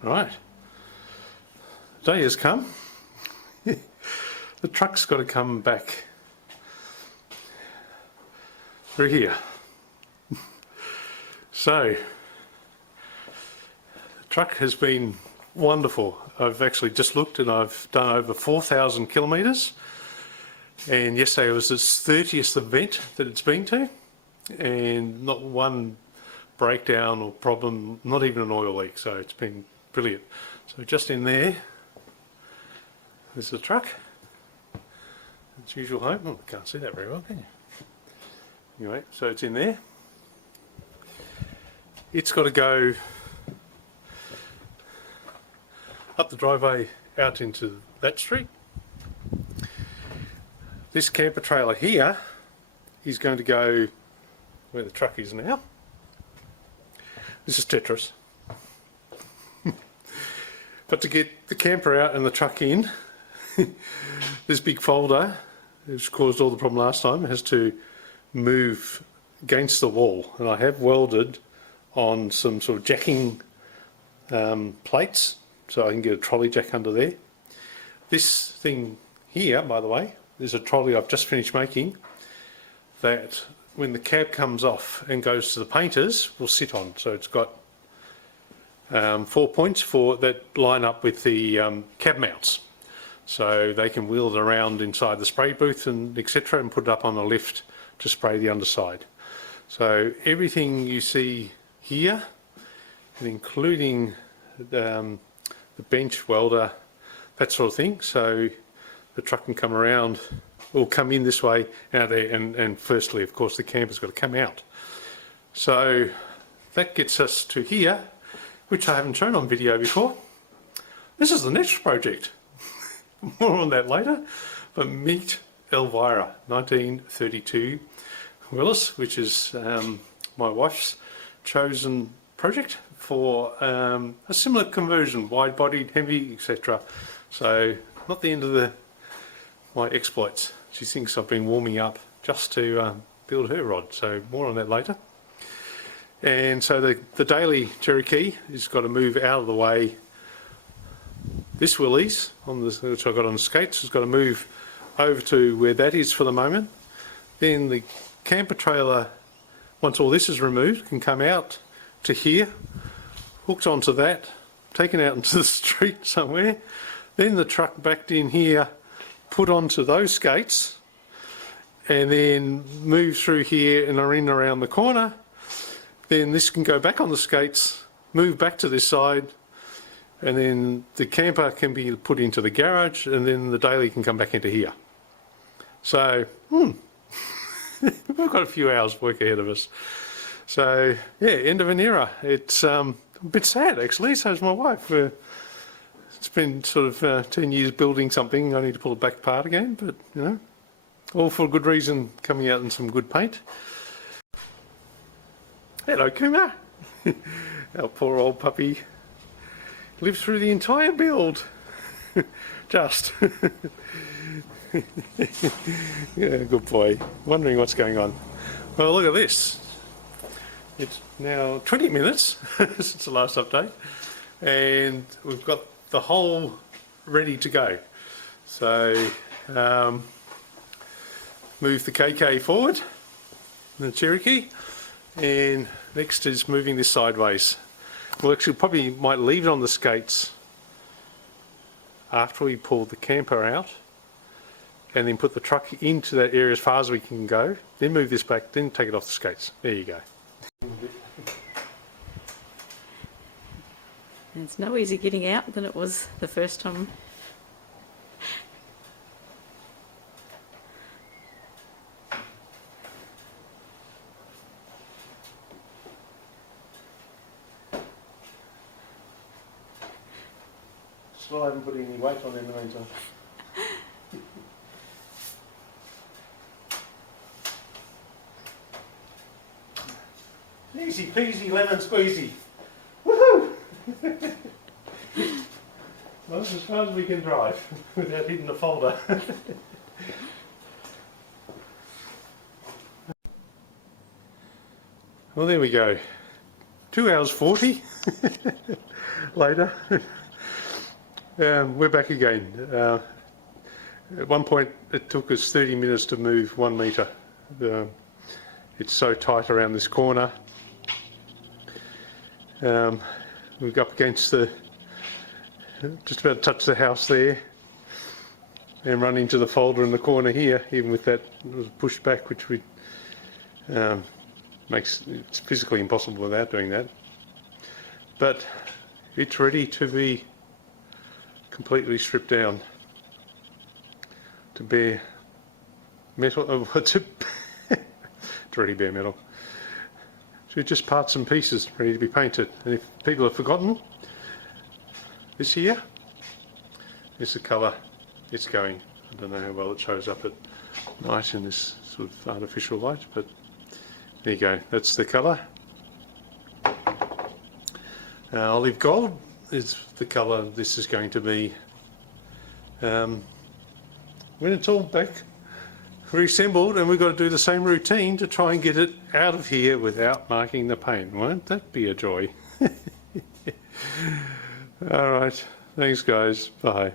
Right, day has come. The truck's got to come back through here. So, the truck has been wonderful. I've actually just looked and I've done over 4,000 kilometres, and yesterday was its 30th event that it's been to, and not one breakdown or problem, not even an oil leak, so it's been brilliant. So just in there's the truck, its usual home. Oh, can't see that very well, can you? Anyway, so it's in there. It's got to go up the driveway out into that street. This camper trailer here is going to go where the truck is now. This is Tetris. But to get the camper out and the truck in, this big folder, which caused all the problem last time, has to move against the wall. And I have welded on some sort of jacking plates, so I can get a trolley jack under there. This thing here, by the way, is a trolley I've just finished making that when the cab comes off and goes to the painters will sit on. So it's got 4 points that line up with the cab mounts, so they can wheel it around inside the spray booth and etc. and put it up on a lift to spray the underside. So everything you see here, and including the bench welder, that sort of thing, so the truck can come around, will come in this way, out there, and firstly, of course, the camper's got to come out. So that gets us to here, which I haven't shown on video before. This is the next project. More on that later. But meet Elvira, 1932 Willys, which is my wife's chosen project for a similar conversion, wide-bodied, heavy, etc. So not the end of my exploits. She thinks I've been warming up just to build her rod, so more on that later. And so the daily Cherokee has got to move out of the way. This Willys, which I got on the skates, has got to move over to where that is for the moment. Then the camper trailer, once all this is removed, can come out to here, hooked onto that, taken out into the street somewhere. Then the truck backed in here, put onto those skates, and then move through here and in around the corner. Then this can go back on the skates, move back to this side, and then the camper can be put into the garage, and then the daily can come back into here. So, we've got a few hours work ahead of us. So, yeah, end of an era. It's a bit sad, actually. So is my wife. It's been sort of 10 years building something. I need to pull it back apart again, but, you know, all for a good reason, coming out in some good paint. Hello, Kuma. Our poor old puppy lived through the entire build. Just. Yeah, good boy. Wondering what's going on. Well, look at this. It's now 20 minutes since the last update, and we've got the whole ready to go. So, move the KK forward, the Cherokee, and next is moving this sideways. We'll actually probably might leave it on the skates after we pull the camper out, and then put the truck into that area as far as we can go, then move this back, then take it off the skates. There you go. It's no easier getting out than it was the first time. Still haven't put any weight on in the meantime. Easy peasy lemon squeezy. Woohoo! Well, as far as we can drive without hitting the folder. Well, there we go. 2 hours 40 later. We're back again. At one point it took us 30 minutes to move 1 metre. It's so tight around this corner. We got up against the, just about to touch the house there, and run into the folder in the corner here. Even with that, it was pushed back, which we makes it's physically impossible without doing that. But it's ready to be completely stripped down to bare metal. To ready bare metal. So just parts and pieces ready to be painted. And if people have forgotten, this here is the colour it's going. I don't know how well it shows up at night in this sort of artificial light, but there you go, that's the colour. Olive gold is the colour this is going to be when it's all back reassembled, and we've got to do the same routine to try and get it out of here without marking the paint. Won't that be a joy? Alright, thanks guys, bye.